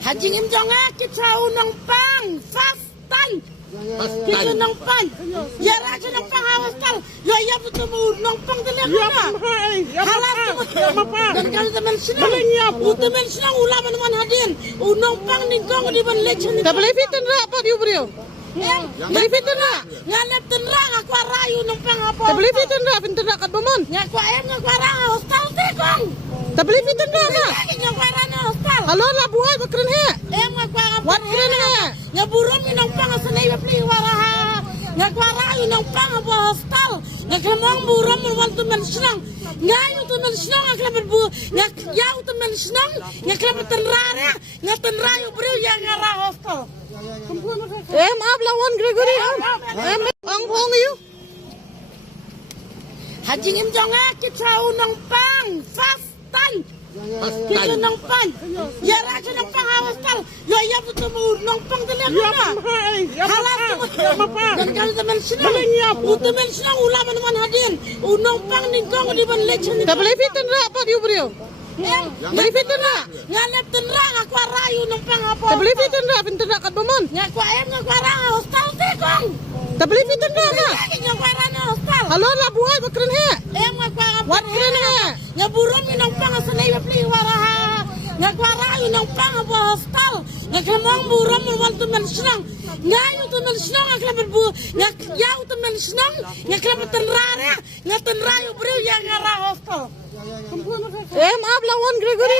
Hajing im jonga kita unang pang fastan. Kita nang pan. Ya raja nang pang awastal. Ya ya betul nang pang telegram. Halas dan kalau teman senang, teman senang ulama teman hadir. Unang pang ningkong di ban lecen. Tapi lebih tenang apa dia beliau? Lebih tenang. Ngalap tenang aku rayu nang pang apa. Tapi lebih tenang kat bamon. Ngaku ayam ngaku arang hostal tekong. Tapi lebih tenang ah. Ngaku arang hostal. Halo lah buai bakren he. Ngaku arang. Wat keren he. Ngaburum nang pang senai beli waraha. Ngaku arayu nang pang apa hostal. Ngakamang burum wal teman senang. Ngayu teman senang ngaklam berbu. Ngayau teman senang ngaklam tenrara. Ngatenrayu beri yang ngarah hostal. Maaf lawan Gregory. Ang hong you. Hajing im jonga kita unang pang fastan. Kita nang pan. Ya raja nang pang awastal. Ya ya betul nang pang telegram. Halas dan kalau teman senang, teman senang ulama teman hadir. Unang pang ningkong di ban lecen. Tapi lebih tenang apa dia beliau? Lebih tenang. Ngalap tenang aku rayu nang pang apa. Tapi lebih tenang kat bamon. Ngaku ayam ngaku arang hostal tekong. Tapi lebih tenang ah. Ngaku arang hostal. Halo lah buai bakren he. Ngaku arang. Wat keren he. Ngaburum nang pang senai beli waraha. Ngaku arayu nang pang apa hostal. Ngakamang burum wal teman senang. Ngayu teman senang ngaklam berbu. Ngayau teman senang ngaklam tenrara. Ngatenrayu beri yang ngarah hostal. Maaf lawan Gregory.